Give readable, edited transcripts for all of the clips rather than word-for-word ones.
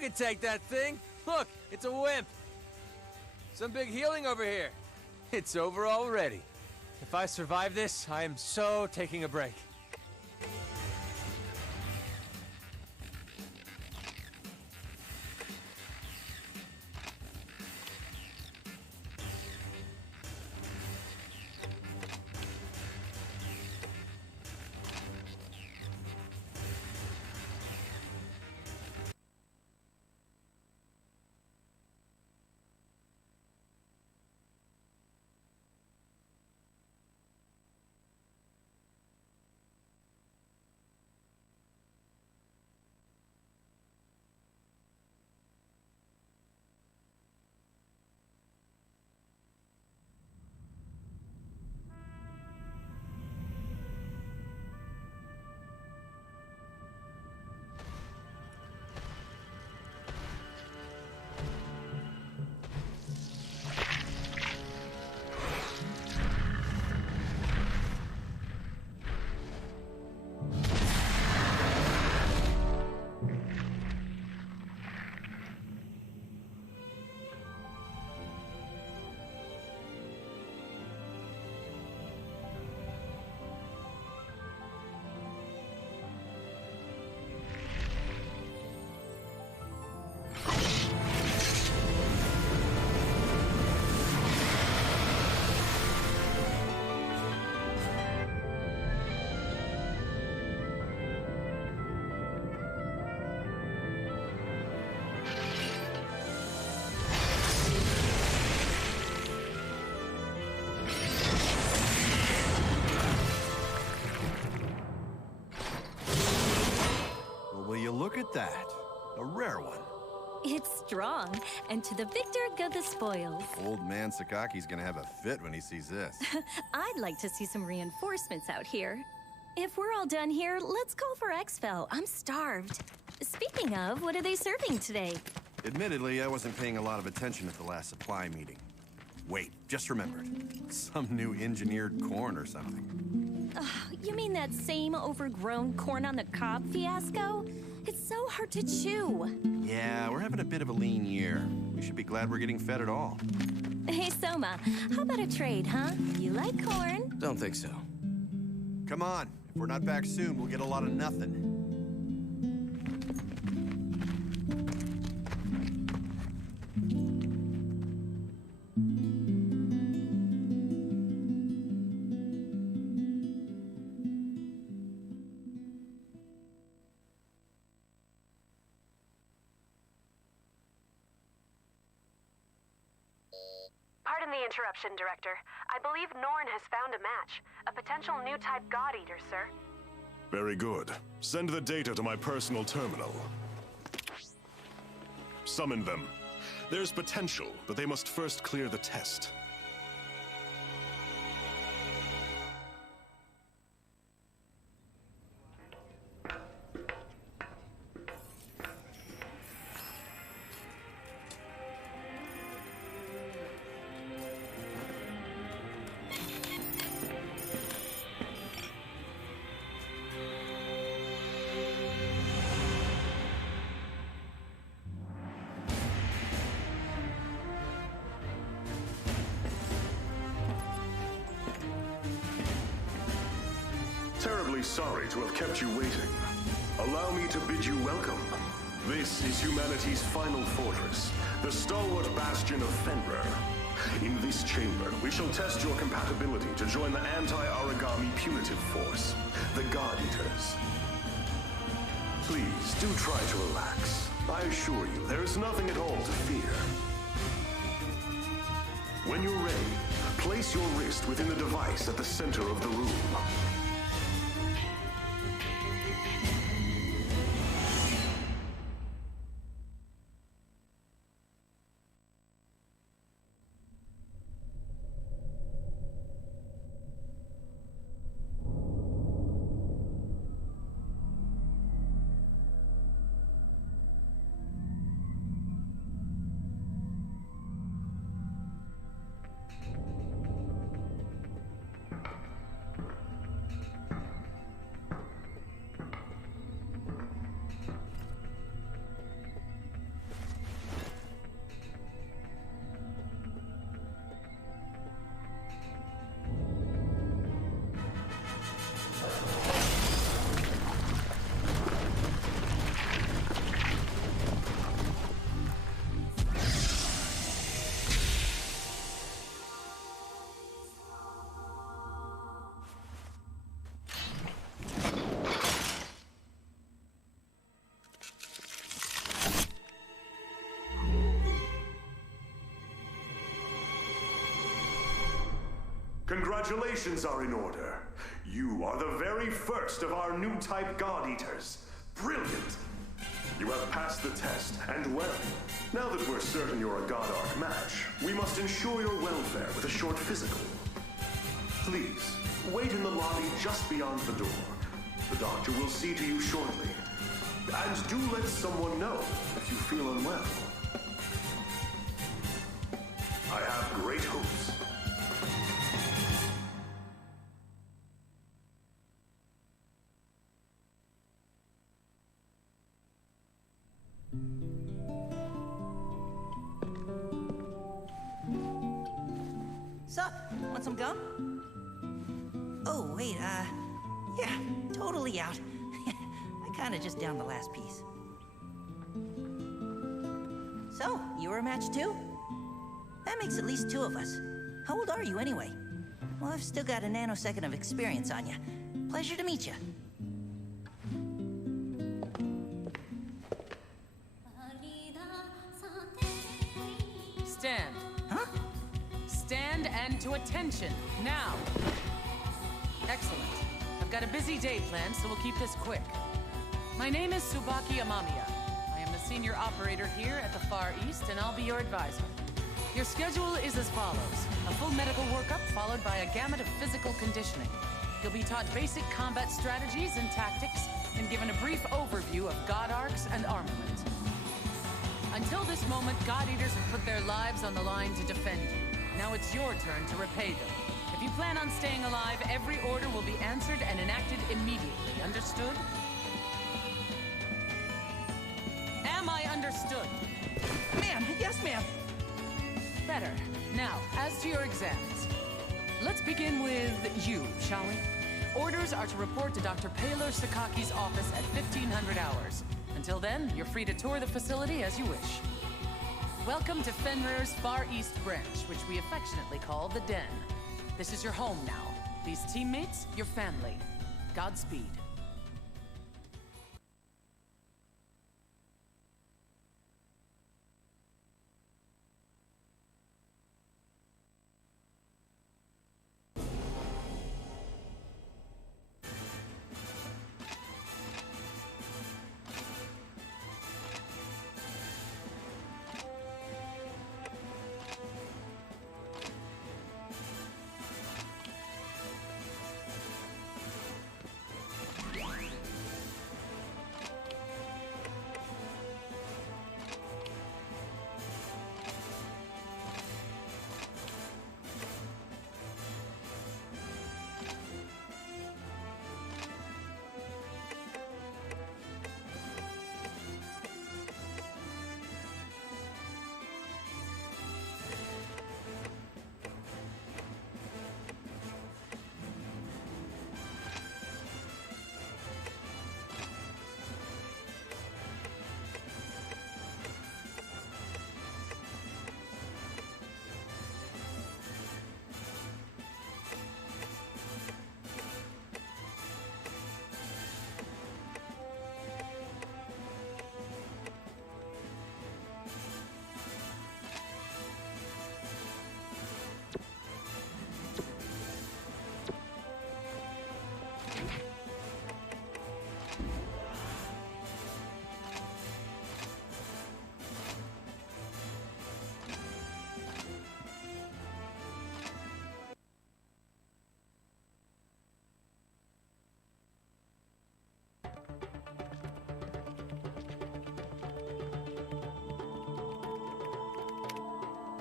You can take that thing. Look, it's a wimp. Some big healing over here. It's over already. If I survive this, I am so taking a break. Look at that. A rare one. It's strong, and to the victor go the spoils. Old man Sakaki's gonna have a fit when he sees this. I'd like to see some reinforcements out here. If we're all done here, let's call for exfil. I'm starved. Speaking of, what are they serving today? Admittedly, I wasn't paying a lot of attention at the last supply meeting. Wait, just remembered. Some new engineered corn or something. You mean that same overgrown corn on the cob fiasco? It's so hard to chew. Yeah, we're having a bit of a lean year. We should be glad we're getting fed at all. Hey, Soma, how about a trade, huh? You like corn? Don't think so. Come on. If we're not back soon, we'll get a lot of nothing. Pardon the interruption, Director. I believe Norn has found a match. A potential new type God Eater, sir. Very good. Send the data to my personal terminal. Summon them. There's potential, but they must first clear the test. Terribly sorry to have kept you waiting. Allow me to bid you welcome. This is humanity's final fortress, the stalwart bastion of Fenrir. In this chamber, we shall test your compatibility to join the anti-Aragami punitive force, the God Eaters. Please, do try to relax. I assure you, there is nothing at all to fear. When you're ready, place your wrist within the device at the center of the room. Congratulations are in order. You are the very first of our new type God Eaters. Brilliant! You have passed the test, and well. Now that we're certain you're a God Arc match, we must ensure your welfare with a short physical. Please, wait in the lobby just beyond the door. The doctor will see to you shortly. And do let someone know if you feel unwell. I have great hopes. Sup? Want some gum? Oh, wait, yeah, totally out. I kinda just downed the last piece. So, you were a match too? That makes at least two of us. How old are you anyway? Well, I've still got a nanosecond of experience on you. Pleasure to meet you. Stand. Huh? Stand and to attention, now. Excellent. I've got a busy day planned, so we'll keep this quick. My name is Tsubaki Amamiya. I am the senior operator here at the Far East, and I'll be your advisor. Your schedule is as follows. A full medical workup followed by a gamut of physical conditioning. You'll be taught basic combat strategies and tactics, and given a brief overview of God Arcs and armament. Until this moment, God Eaters have put their lives on the line to defend you. Now it's your turn to repay them. If you plan on staying alive, every order will be answered and enacted immediately. Understood? Am I understood? Ma'am, yes, ma'am. Better. Now, as to your exams. Let's begin with you, shall we? Orders are to report to Dr. Paler Sakaki's office at 1500 hours. Until then, you're free to tour the facility as you wish. Welcome to Fenrir's Far East branch, which we affectionately call the Den. This is your home now. These teammates, your family. Godspeed.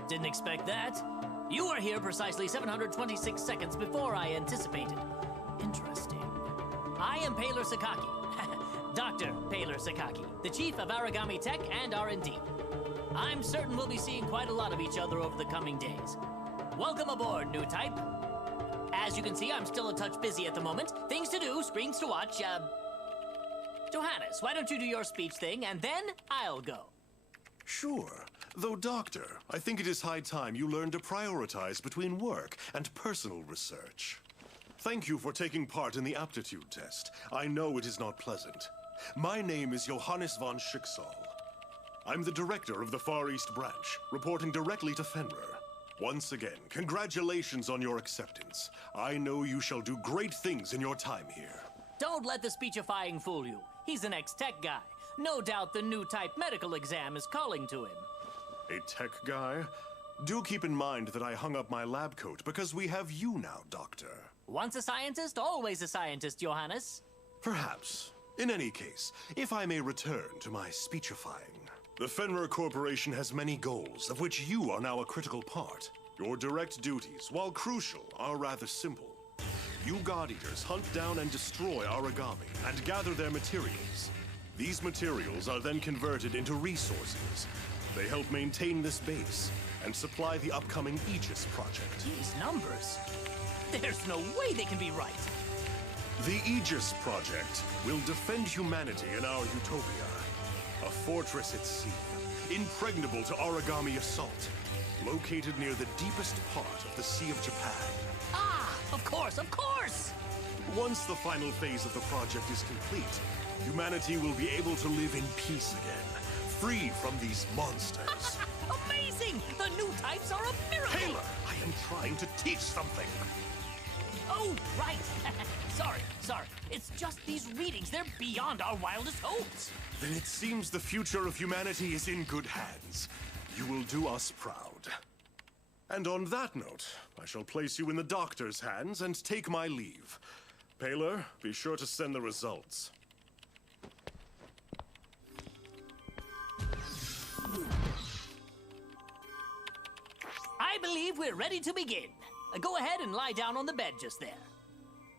Didn't expect that. You are here precisely 726 seconds before I anticipated. Interesting. I am Paler Sakaki. Dr. Paler Sakaki, the chief of Aragami Tech and R&D. I'm certain we'll be seeing quite a lot of each other over the coming days. Welcome aboard, new type. As you can see, I'm still a touch busy at the moment. Things to do, screens to watch, Johannes, why don't you do your speech thing, and then I'll go. Sure. Though, Doctor, I think it is high time you learn to prioritize between work and personal research. Thank you for taking part in the aptitude test. I know it is not pleasant. My name is Johannes von Schicksal. I'm the director of the Far East branch, reporting directly to Fenrir. Once again, congratulations on your acceptance. I know you shall do great things in your time here. Don't let the speechifying fool you. He's an ex-tech guy. No doubt the new type medical exam is calling to him. A tech guy? Do keep in mind that I hung up my lab coat because we have you now, Doctor. Once a scientist, always a scientist, Johannes. Perhaps. In any case, if I may return to my speechifying. The Fenrir Corporation has many goals, of which you are now a critical part. Your direct duties, while crucial, are rather simple. You God Eaters hunt down and destroy Aragami, and gather their materials. These materials are then converted into resources. They help maintain this base, and supply the upcoming Aegis project. These numbers? There's no way they can be right. The Aegis project will defend humanity in our utopia. A fortress at sea, impregnable to Aragami assault, located near the deepest part of the Sea of Japan. Ah, of course, of course! Once the final phase of the project is complete, humanity will be able to live in peace again, free from these monsters. Amazing! The new types are a miracle! Taylor, I am trying to teach something. Oh, right. Sorry. It's just these readings. They're beyond our wildest hopes. Then it seems the future of humanity is in good hands. You will do us proud. And on that note, I shall place you in the doctor's hands and take my leave. Paler, be sure to send the results. I believe we're ready to begin. Go ahead and lie down on the bed just there.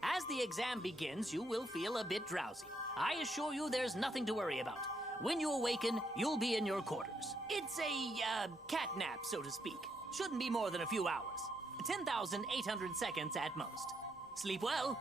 As the exam begins, you will feel a bit drowsy. I assure you there's nothing to worry about. When you awaken, you'll be in your quarters. It's a, cat nap, so to speak. Shouldn't be more than a few hours. 10,800 seconds at most. Sleep well.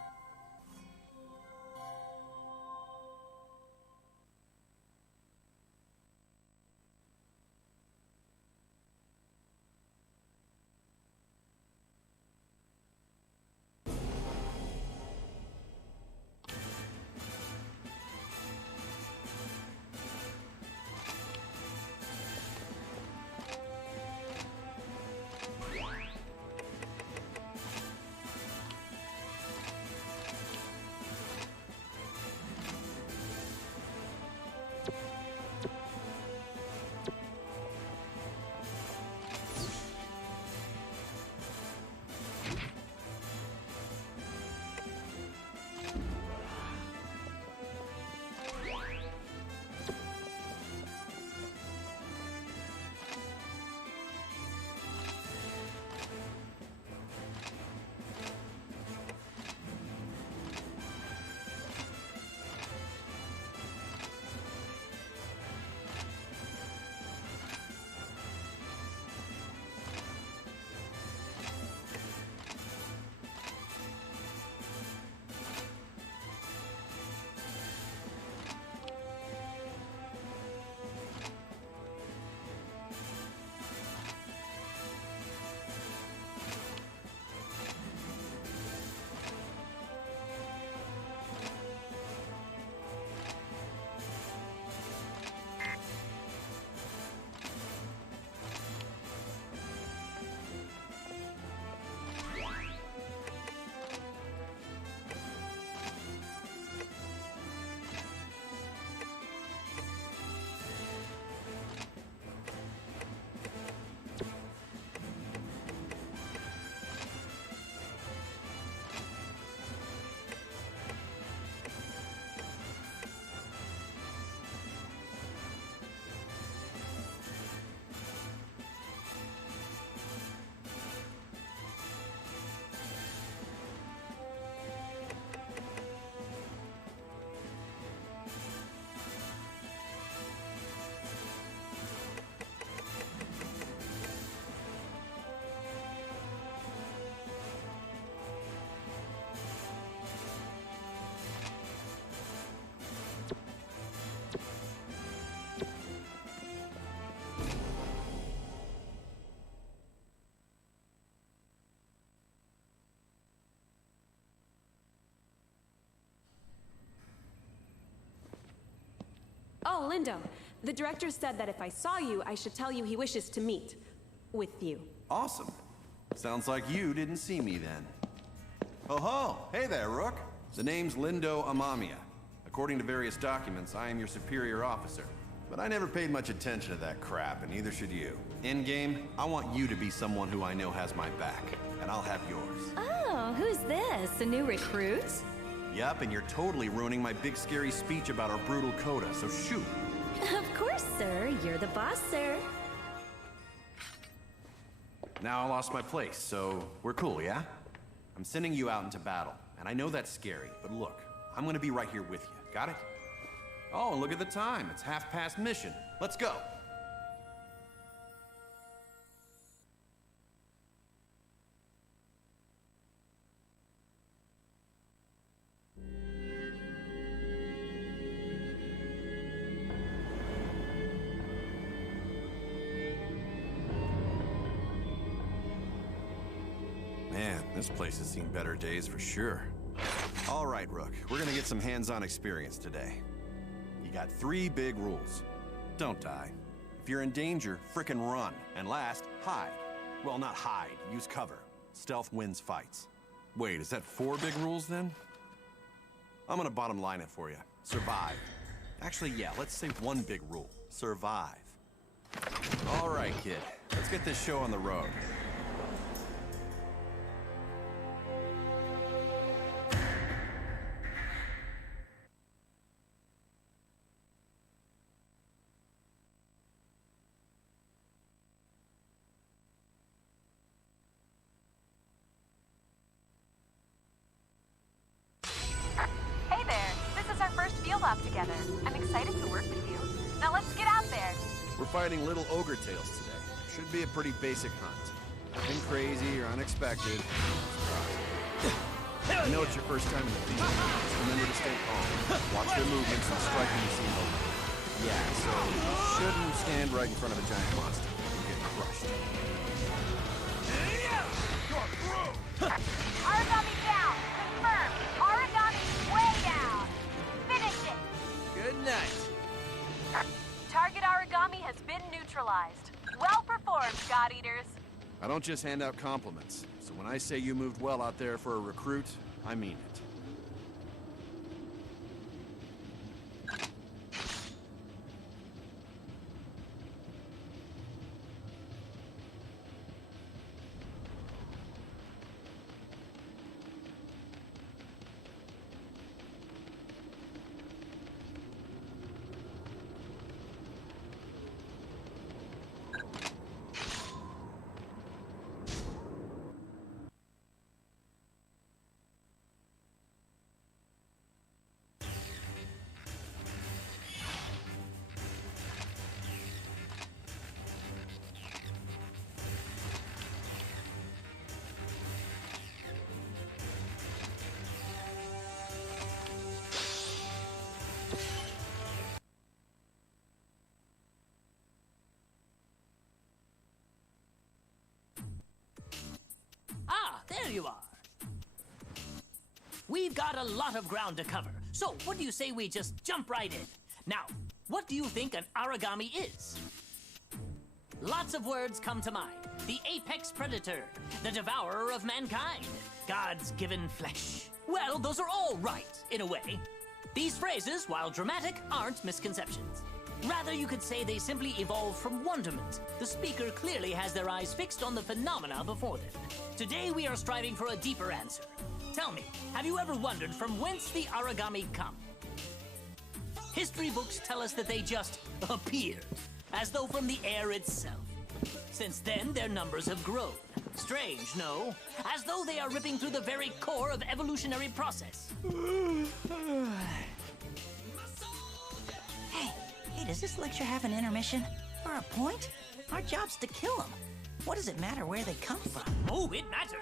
Oh, Lindo. The director said that if I saw you, I should tell you he wishes to meet with you. Awesome. Sounds like you didn't see me then. Oh ho! Hey there, Rook. The name's Lindo Amamiya. According to various documents, I am your superior officer. But I never paid much attention to that crap, and neither should you. In-game, I want you to be someone who I know has my back, and I'll have yours. Oh, who's this? A new recruit? Yup, and you're totally ruining my big scary speech about our brutal coda, so shoot. Of course, sir. You're the boss, sir. Now I lost my place, so we're cool, yeah? I'm sending you out into battle, and I know that's scary, but look, I'm gonna be right here with you. Got it? Oh, and look at the time. It's half past mission. Let's go. Man, this place has seen better days for sure. All right, Rook, we're gonna get some hands-on experience today. You got 3 big rules. Don't die. If you're in danger, frickin' run. And last, hide. Well, not hide, use cover. Stealth wins fights. Wait, is that 4 big rules then? I'm gonna bottom line it for you. Survive. Actually, yeah, let's say 1 big rule. Survive. All right, kid. Let's get this show on the road. Together. I'm excited to work with you. Now let's get out there. We're fighting little ogre tails today. Should be a pretty basic hunt. Nothing crazy or unexpected. I know it's your first time in the field. Just remember to stay calm. Watch their movements and strike when you see them. Yeah, so you shouldn't stand right in front of a giant monster. You'll get crushed. Aragami down. Confirmed. Aragami way down. Finish it. Good night. Target Aragami has been neutralized. Well performed, God Eaters. I don't just hand out compliments. So when I say you moved well out there for a recruit, I mean it. There you are. We've got a lot of ground to cover, so what do you say we just jump right in? Now, what do you think an Aragami is? Lots of words come to mind. The apex predator, the devourer of mankind, God's given flesh. Well, those are all right, in a way. These phrases, while dramatic, aren't misconceptions. Rather, you could say they simply evolved from wonderment. The speaker clearly has their eyes fixed on the phenomena before them. Today, we are striving for a deeper answer. Tell me, have you ever wondered from whence the Aragami come? History books tell us that they just appeared, as though from the air itself. Since then, their numbers have grown. Strange, no? As though they are ripping through the very core of evolutionary process. Hey, does this lecture have an intermission? Or a point? Our job's to kill them. What does it matter where they come from? Oh, it matters.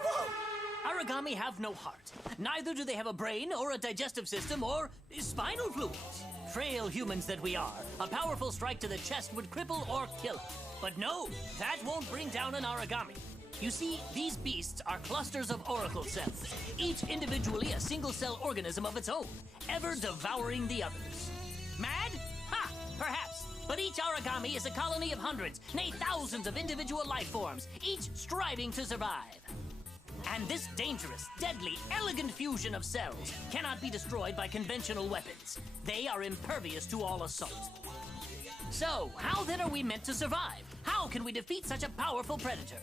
Aragami have no heart. Neither do they have a brain or a digestive system or spinal fluids. Frail humans that we are, a powerful strike to the chest would cripple or kill us. But no, that won't bring down an Aragami. You see, these beasts are clusters of oracle cells, each individually a single-cell organism of its own, ever devouring the others. Mad? Ha! Perhaps. But each Aragami is a colony of hundreds, nay thousands of individual life forms, each striving to survive. And this dangerous, deadly, elegant fusion of cells cannot be destroyed by conventional weapons. They are impervious to all assault. So, how then are we meant to survive? How can we defeat such a powerful predator?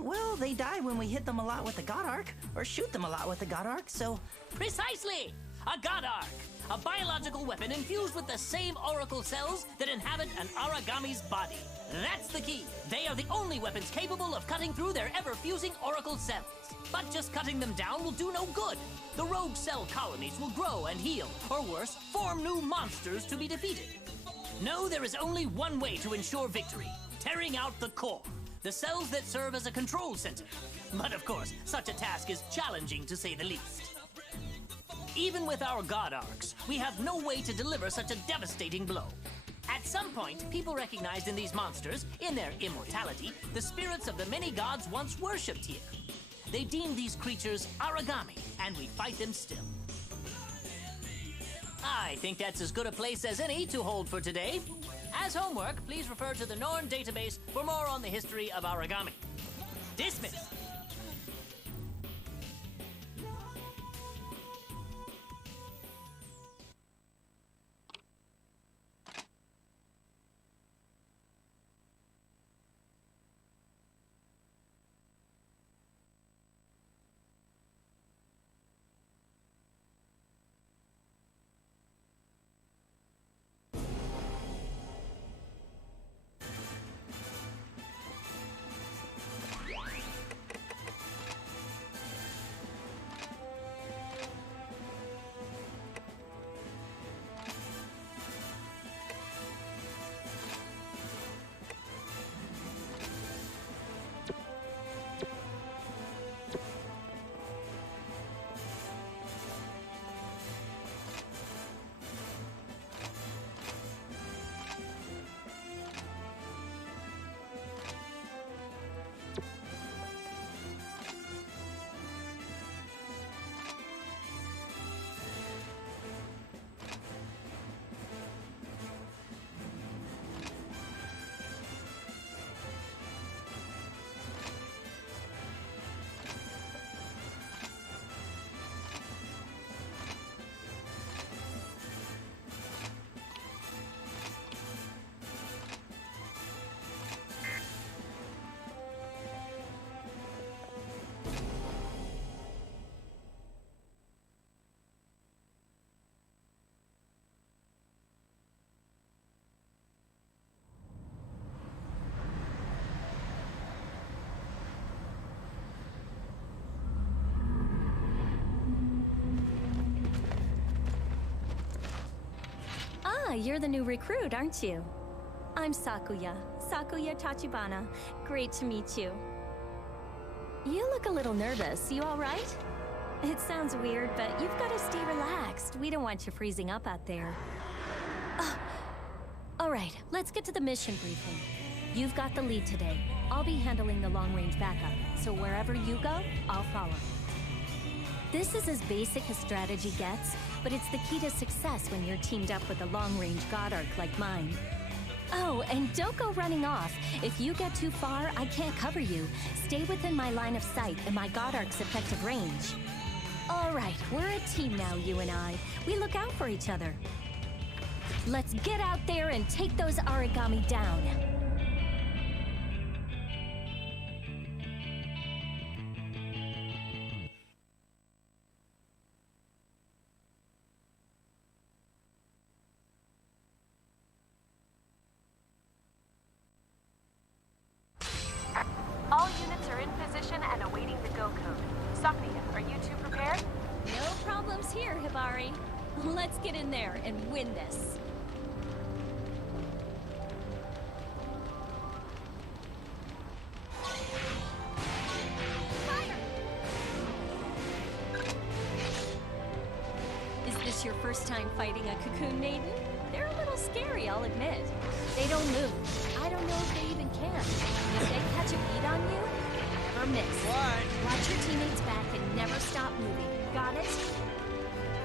Well, they die when we hit them a lot with the God Arc, or shoot them a lot with the God Arc, so... Precisely! A God Arc! A biological weapon infused with the same oracle cells that inhabit an Aragami's body. That's the key. They are the only weapons capable of cutting through their ever-fusing oracle cells. But just cutting them down will do no good. The rogue cell colonies will grow and heal, or worse, form new monsters to be defeated. No, there is only one way to ensure victory. Tearing out the core. The cells that serve as a control center. But of course, such a task is challenging to say the least. Even with our God Arcs, we have no way to deliver such a devastating blow. At some point, people recognized in these monsters, in their immortality, the spirits of the many gods once worshipped here. They deemed these creatures Aragami, and we fight them still. I think that's as good a place as any to hold for today. As homework, please refer to the Norn database for more on the history of Aragami. Dismissed! Ah, you're the new recruit, aren't you? I'm Sakuya. Sakuya Tachibana. Great to meet you. You look a little nervous. You all right? It sounds weird, but you've got to stay relaxed. We don't want you freezing up out there. All right, let's get to the mission briefing. You've got the lead today. I'll be handling the long-range backup, so wherever you go, I'll follow. This is as basic as strategy gets, but it's the key to success when you're teamed up with a long-range God Arc like mine. Oh, and don't go running off. If you get too far, I can't cover you. Stay within my line of sight and my God Arc's effective range. All right, we're a team now, you and I. We look out for each other. Let's get out there and take those Aragami down. All units are in position and awaiting the go code. Sakuya, are you two prepared? No problems here, Hibari. Let's get in there and win this. Fire! Is this your first time fighting a cocoon maiden? They're a little scary, I'll admit. They don't move. I don't know if they even can. If they catch a beat on you, never miss. What? Watch your teammates back and never stop moving. Got it?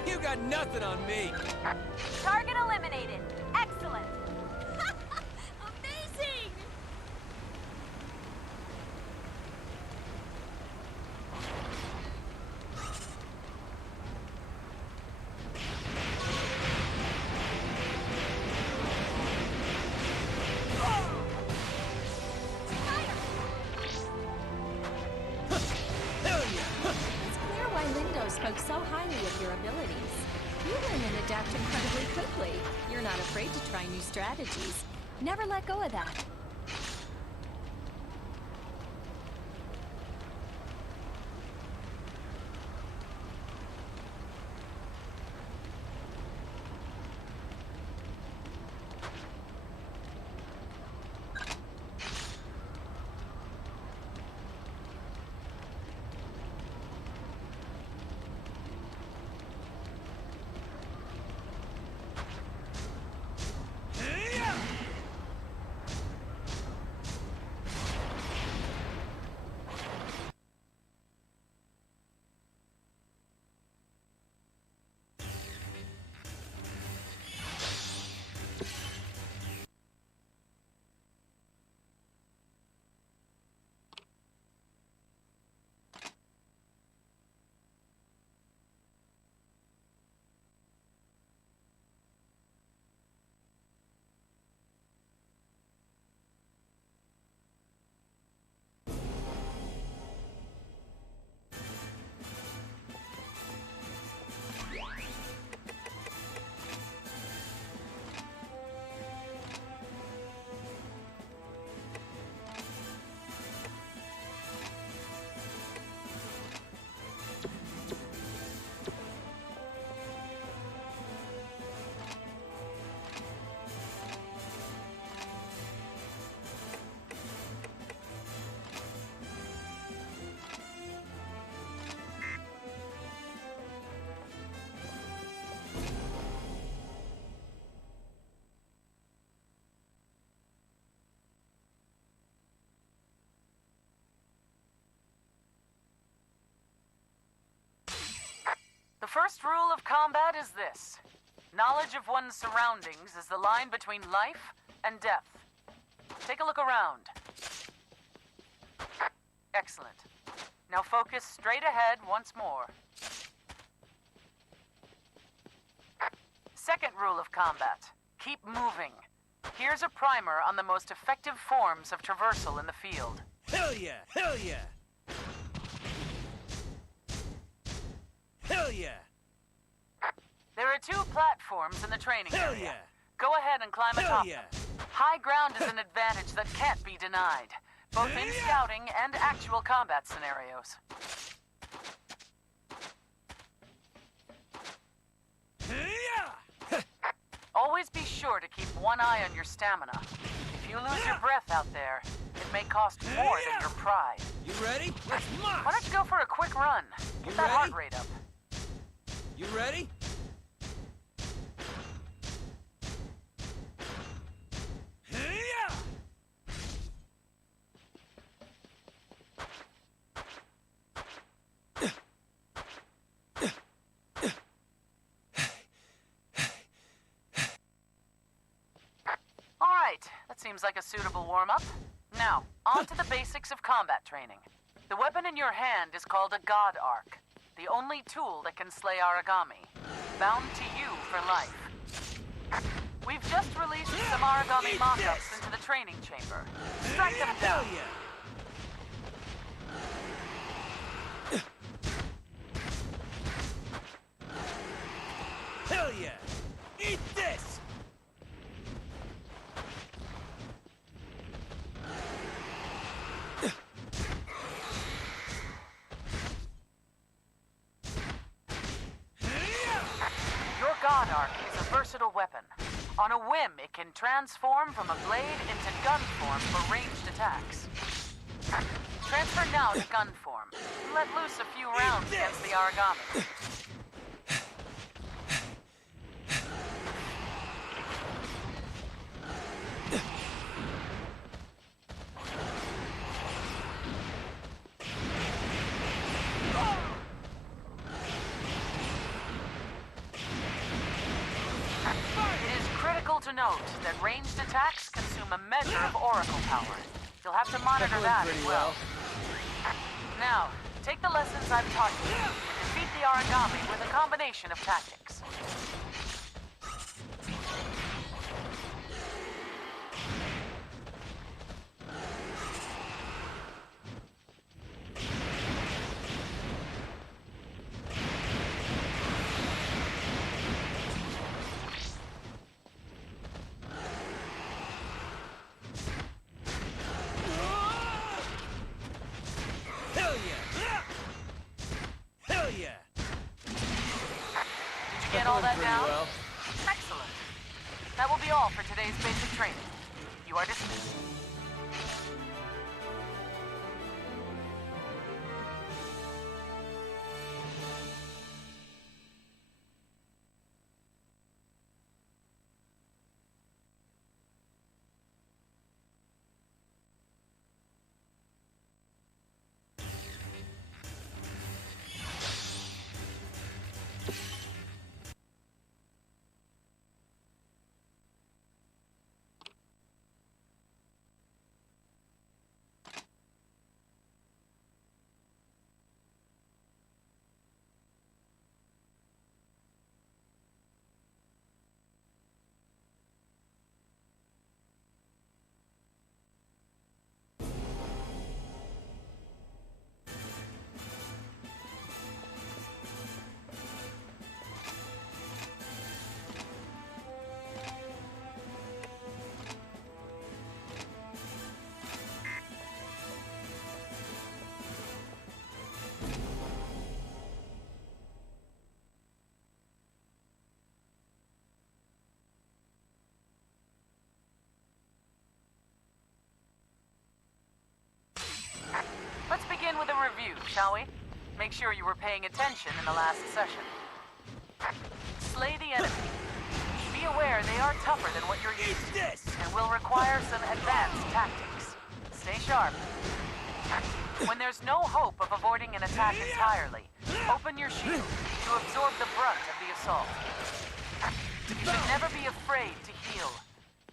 You got nothing on me. Target eliminated. Excellent. adapt incredibly quickly. You're not afraid to try new strategies. Never let go of that. The first rule of combat is this. Knowledge of one's surroundings is the line between life and death. Take a look around. Excellent. Now focus straight ahead once more. Second rule of combat. Keep moving. Here's a primer on the most effective forms of traversal in the field. Hell yeah! Hell yeah! Hell yeah! There are 2 platforms in the training Hell area. yeah! Go ahead and climb Hell atop yeah! them. High ground is an advantage that can't be denied, both in scouting and actual combat scenarios. Always be sure to keep one eye on your stamina. If you lose your breath out there, it may cost more than your pride. You ready? Let's march! Why don't you go for a quick run? Get You that heart ready? rate up. You ready? All right, that seems like a suitable warm-up. Now, on to the basics of combat training. The weapon in your hand is called a God Arc, the only tool that can slay Aragami, bound to you for life. We've just released some Aragami mock-ups into the training chamber. Strike them Hell down. yeah! Hell yeah! Eat this! Your God Arc is a versatile weapon. On a whim, it can transform from a blade into gun form for ranged attacks. Transfer now to gun form. Let loose a few rounds against the Aragami. It is critical to note that ranged attacks consume a measure of oracle power. You'll have to monitor that as well. Now, take the lessons I've taught you and defeat the Aragami with a combination of tactics. get all that Pretty down? well. Excellent. That will be all for today's basic training. You are dismissed. Let's begin with a review, shall we? Make sure you were paying attention in the last session. Slay the enemy. Be aware they are tougher than what you're used to, and will require some advanced tactics. Stay sharp. When there's no hope of avoiding an attack entirely, open your shield to absorb the brunt of the assault. You should never be afraid to heal.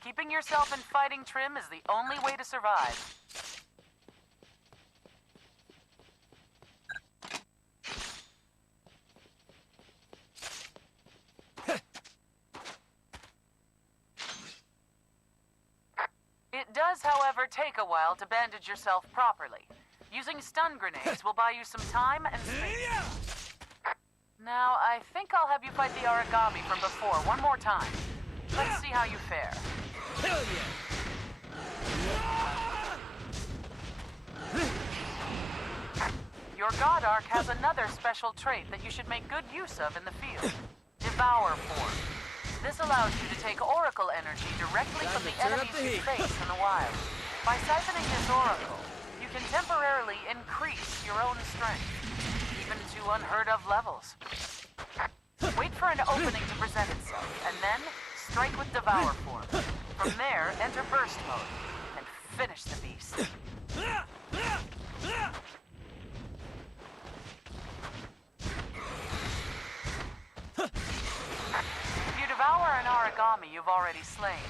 Keeping yourself in fighting trim is the only way to survive. It does, however, take a while to bandage yourself properly. Using stun grenades will buy you some time and space. Now, I think I'll have you fight the Aragami from before one more time. Let's see how you fare. Hell yeah! Your God Arc has another special trait that you should make good use of in the field. Devour form. This allows you to take Oracle energy directly from the enemies you face in the wild. By siphoning this Oracle, you can temporarily increase your own strength, even to unheard of levels. Wait for an opening to present itself, and then strike with Devour form. From there, enter Burst mode, and finish the beast. If you devour an Aragami you've already slain,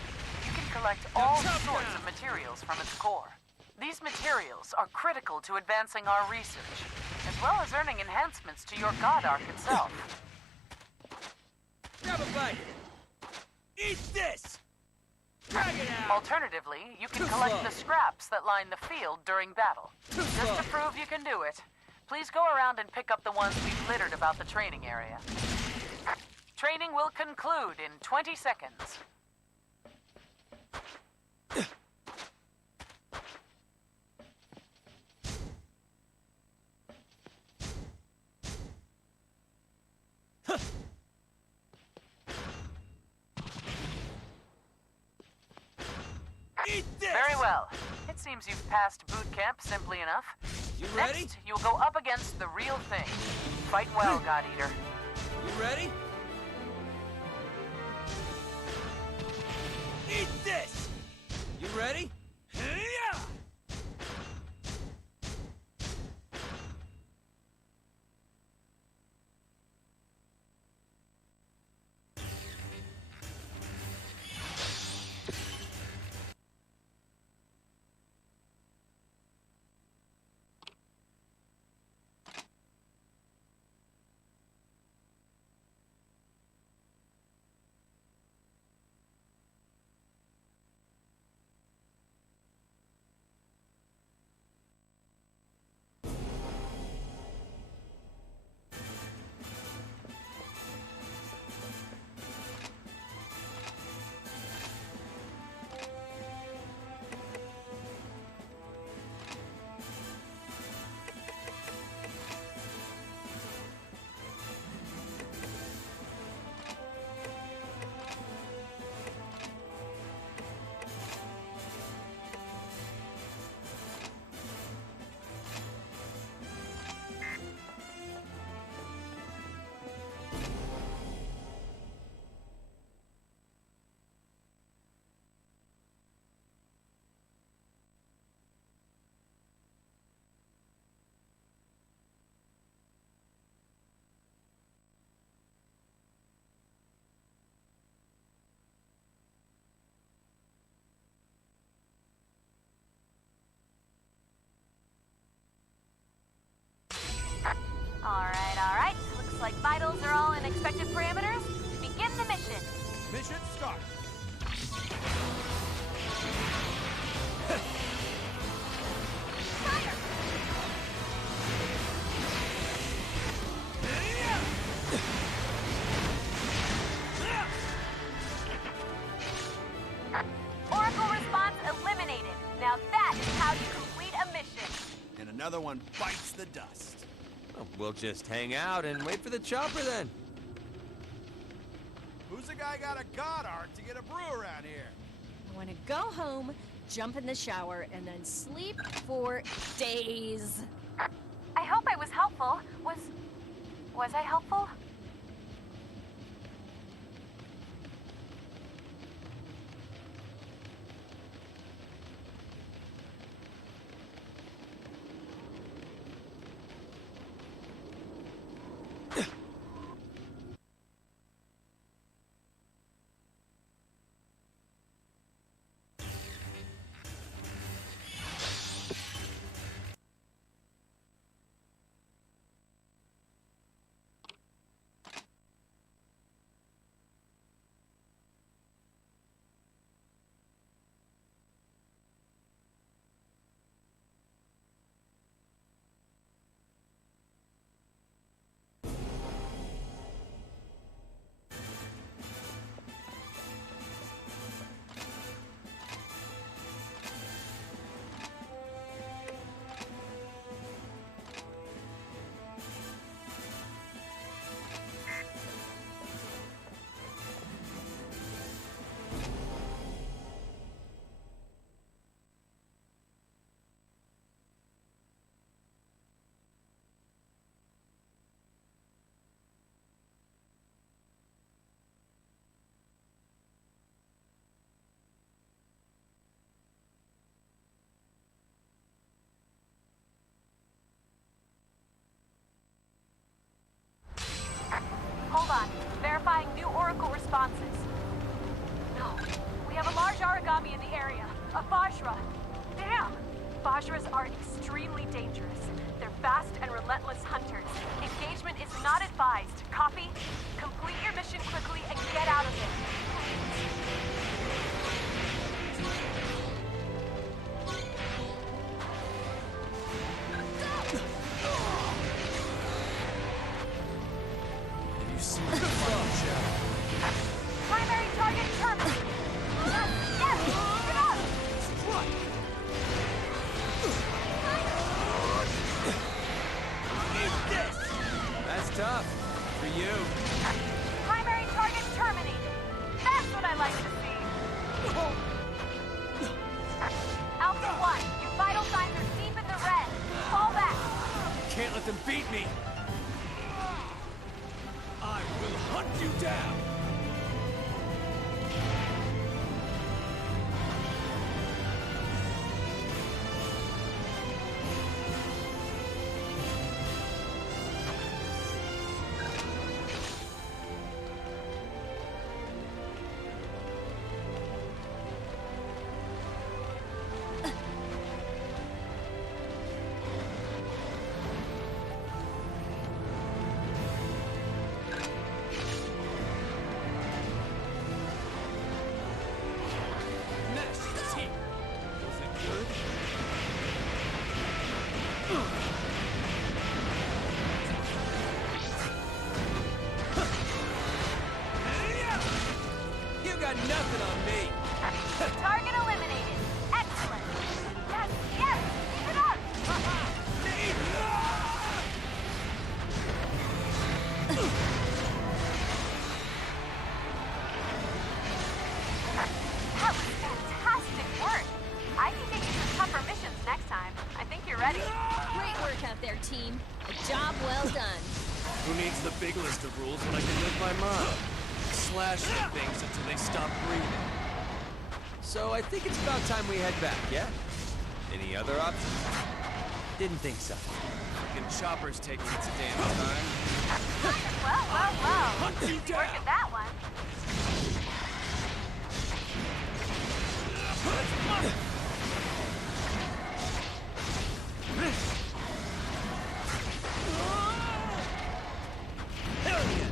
you can collect all sorts of materials from its core. These materials are critical to advancing our research, as well as earning enhancements to your God Arc itself. Grab a bite! Eat this! Drag it out! Alternatively, you can collect the scraps that line the field during battle. Just to prove you can do it, please go around and pick up the ones we've littered about the training area. Training will conclude in 20 seconds. Eat this! Very well. It seems you've passed boot camp simply enough. You ready? Next, you'll go up against the real thing. Fight well, God Eater. You ready? Eat this! You ready? Hey-ya! another one bites the dust. Well, we'll just hang out and wait for the chopper then. Who's the guy got a god art to get a brew around here? I want to go home, jump in the shower, and then sleep for days. I hope I was helpful. Was I helpful? Hold on. Verifying new Oracle responses. No. We have a large Aragami in the area. A Vajra. Damn! Vajras are extremely dangerous. They're fast and relentless hunters. Engagement is not advised. Copy? Complete your mission quickly and get out of there. Primary target terminated. Yes! Get up! Eat this! That's tough. For you. Primary target terminated. That's what I like to see. Alpha 1, your vital signs are deep in the red. Fall back. Can't let them beat me. I will hunt you down! Nothing on me. Target eliminated. Excellent. Yes, yes, keep it up. That was fantastic work. I can get you some tougher missions next time. I think you're ready. Great work out there, team. A job well done. Who needs the big list of rules when I can live by mine? Slash the things until they stop breathing. So I think it's about time we head back, yeah? Any other options? Didn't think so. Fucking chopper's taking its damn time. Well. Hunt you down! Work at that one. Hell yeah!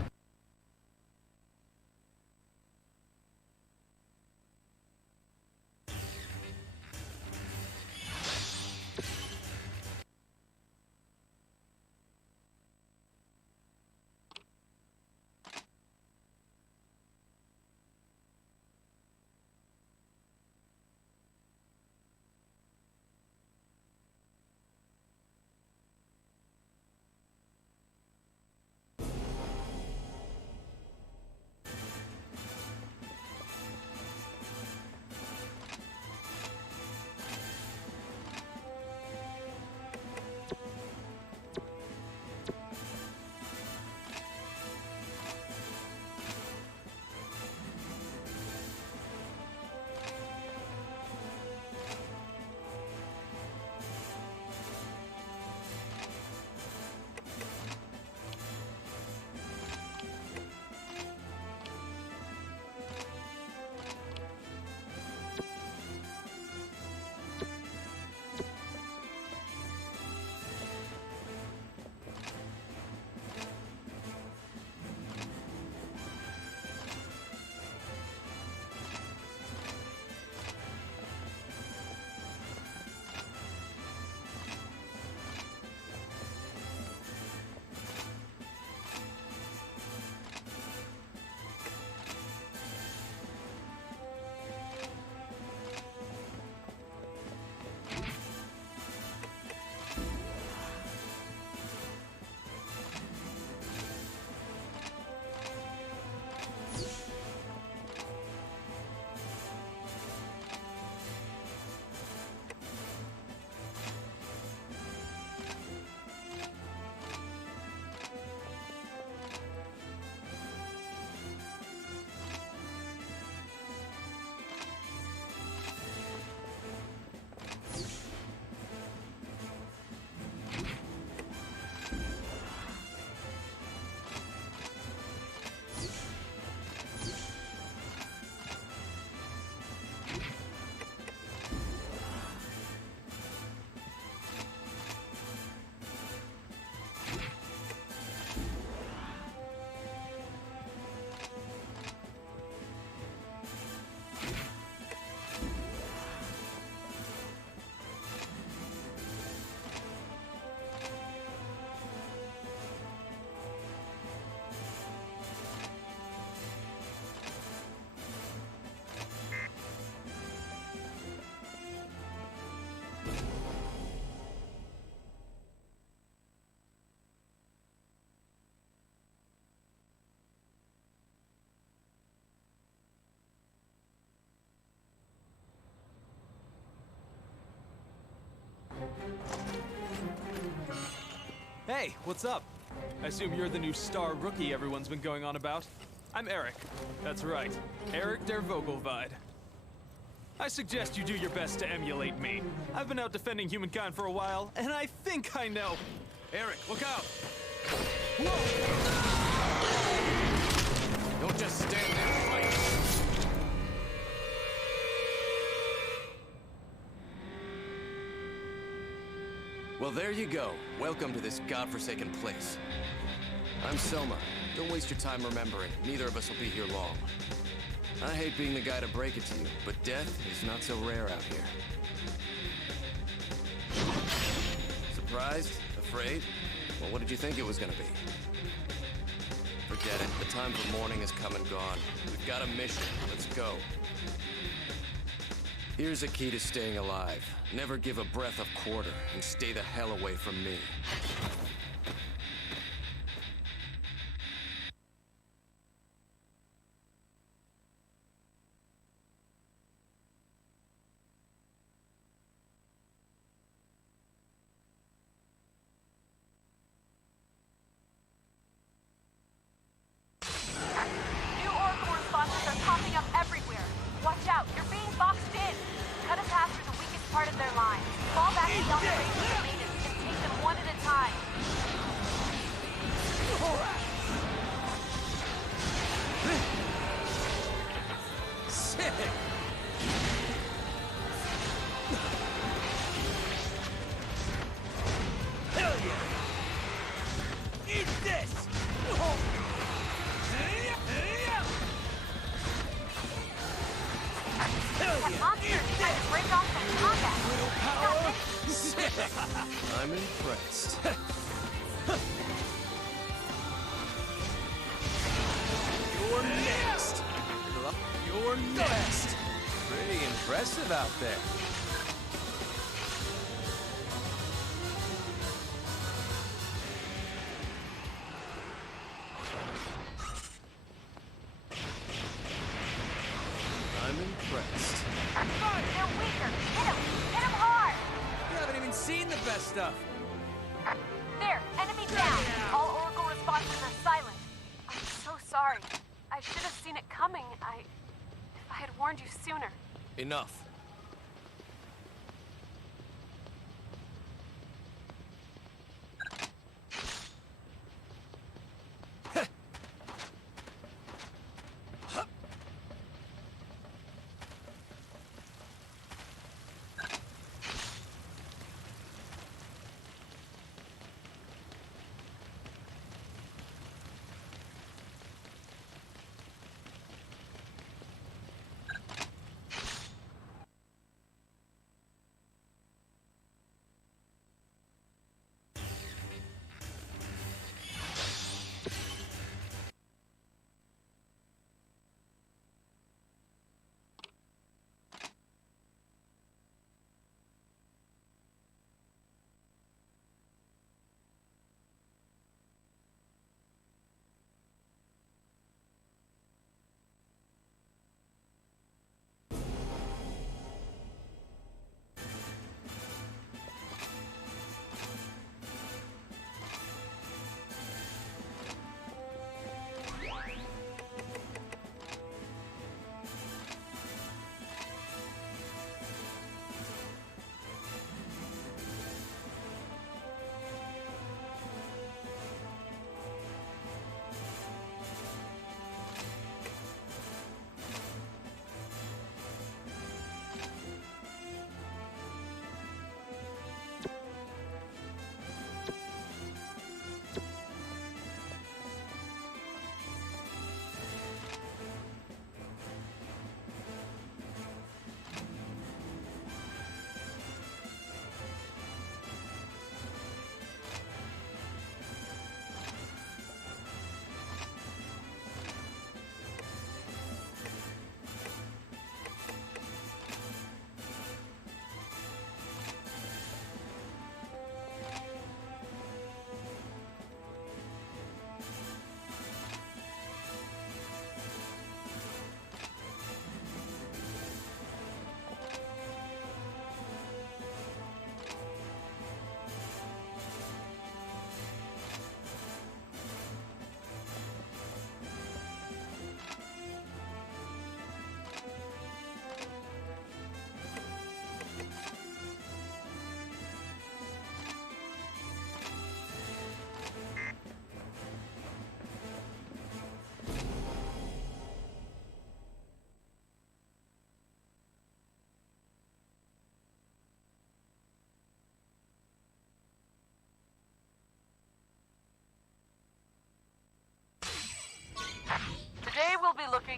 Hey, what's up? I assume you're the new star rookie everyone's been going on about. I'm Eric. That's right, Eric der Vogelweide. I suggest you do your best to emulate me. I've been out defending humankind for a while, and I think I know. Eric, look out! Whoa! Don't just stand there and fight. Well, there you go. Welcome to this godforsaken place. I'm Selma. Don't waste your time remembering. Neither of us will be here long. I hate being the guy to break it to you, but death is not so rare out here. Surprised? Afraid? Well, what did you think it was gonna be? Forget it. The time for mourning has come and gone. We've got a mission. Let's go. Here's a key to staying alive. Never give a breath of quarter, and stay the hell away from me. New Oracle responses are popping up everywhere. Watch out, you're being boxed in. Cut a path through the weakest part of their line. Fall back beyond the range of the natives and take them one at a time. Sick! Hell yeah! Eat this! That monster is trying to break off from combat. I'm impressed. You're next. You're next. Pretty impressive out there. I'm impressed. They're weaker. Hit him! Hit him hard! You haven't even seen the best stuff. There, enemy down. All Oracle responses are silent. I'm so sorry. I should have seen it coming. If I had warned you sooner. Enough.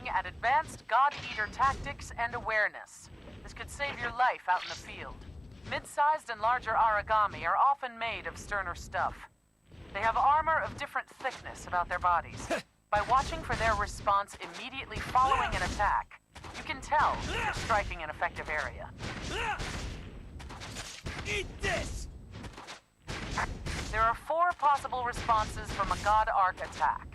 training at advanced God Eater tactics and awareness. This could save your life out in the field. Mid-sized and larger Aragami are often made of sterner stuff. They have armor of different thickness about their bodies. By watching for their response immediately following an attack, you can tell if you're striking an effective area. Eat this! There are 4 possible responses from a God Arc attack.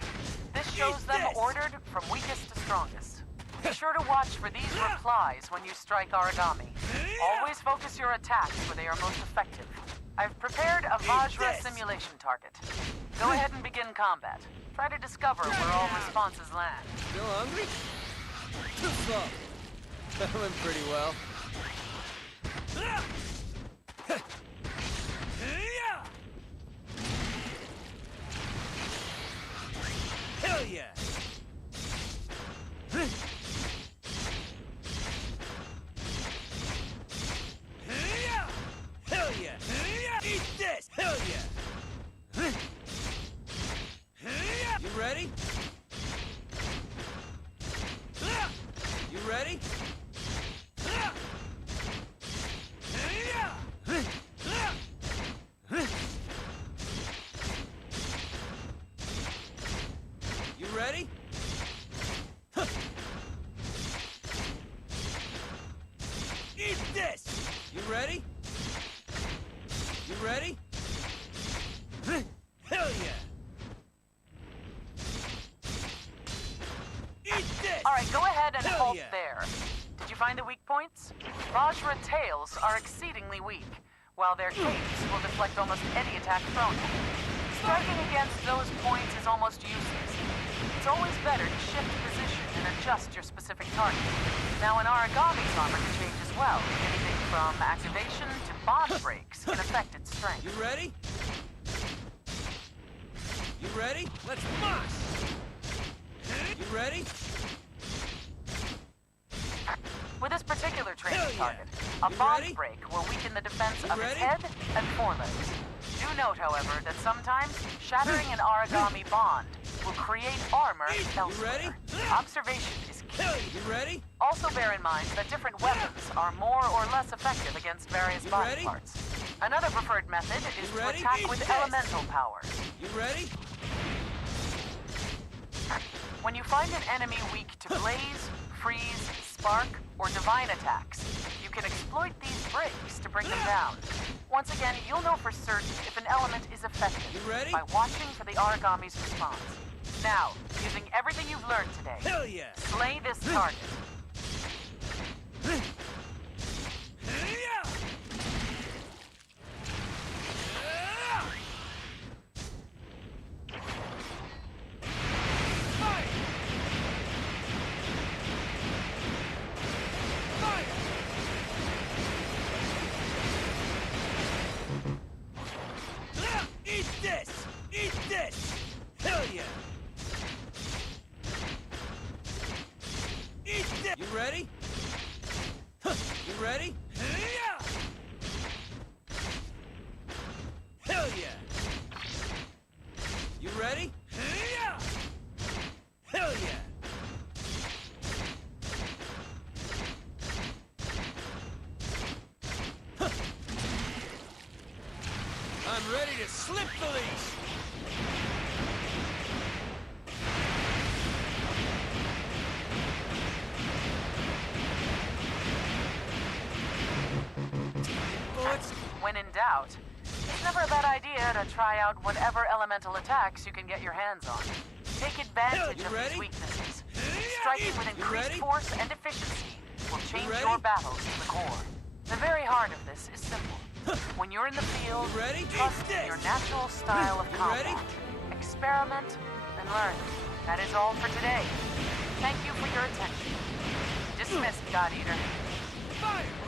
This shows them ordered from weakest to strongest. Be sure to watch for these replies when you strike Aragami. Always focus your attacks where they are most effective. I've prepared a Vajra simulation target. Go ahead and begin combat. Try to discover where all responses land. Still hungry? Too slow. That went pretty well. Hell yeah! Hell yeah! Eat this! Hell yeah! You ready? You ready? You ready? Eat this! You ready? You ready? Hell yeah! Eat this! Alright, go ahead and Hell halt yeah. there. Did you find the weak points? Vajra tails are exceedingly weak, while their capes will deflect almost any attack thrown at them. Striking against those points is almost useless. It's always better to shift position and adjust your specific target. Now, an Aragami's armor can change as well. Anything from activation to bond breaks can affect its strength. You ready? You ready? Let's mosh! You ready? With this particular training Hell yeah. target, a You bond ready? break will weaken the defense You of its ready? head and forelegs. Do note, however, that sometimes shattering an Aragami bond will create armor elsewhere. ready? Observation is key. Hell yeah. You ready? Also bear in mind that different weapons are more or less effective against various You body ready? parts. Another preferred method is You to ready? attack Eat with this. elemental powers. You ready? When you find an enemy weak to blaze, freeze, spark, or divine attacks, you can exploit these breaks to bring them down. Once again, you'll know for certain if an element is effective You ready? by watching for the Aragami's response. Now, using everything you've learned today, Hell yeah! slay this target. Eat this! Eat this! Hell yeah! Eat this! You ready? You ready? Hell yeah! You ready? Hell yeah! I'm ready to slip the leash! Bullets? When in doubt, it's never a bad idea to try out whatever elemental attacks you can get your hands on. Take advantage You of ready? these weaknesses. Striking with increased ready? force and efficiency will change ready? your battles to the core. The very heart of this is simple. When you're in the field, You ready? trust Eat in your this. natural style of You combat. ready? Experiment and learn. That is all for today. Thank you for your attention. Dismissed, God Eater. Fire!